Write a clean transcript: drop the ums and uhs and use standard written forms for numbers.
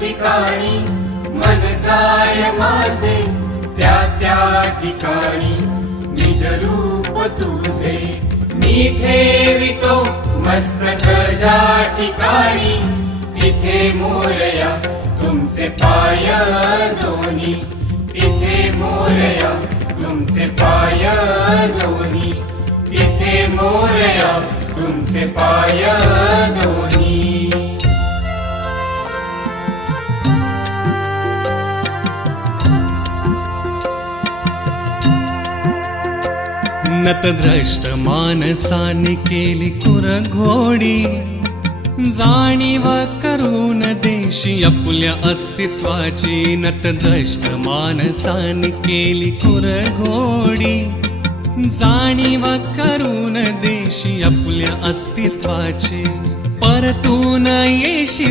ठिकाणी मन जाय माझे त्या त्या ठिकाणी निज रूप तुझे मी ठेवितो मस्तक ज्या ठिकाणी तिथे मोरया तुमचे पाय दोन्ही तिथे मोरया तुमचे पाय दोन्ही तिथे मोरया तुमचे पाय दोन्ही नतद्रष्ट मानसाने केली कुरघोडी जाणीव करून देशी आपुल्या अस्तित्वाची नतद्रष्ट मानसाने केली कुरघोडी जाणीव करून देशी आपुल्या अस्तित्वाची परतून येशी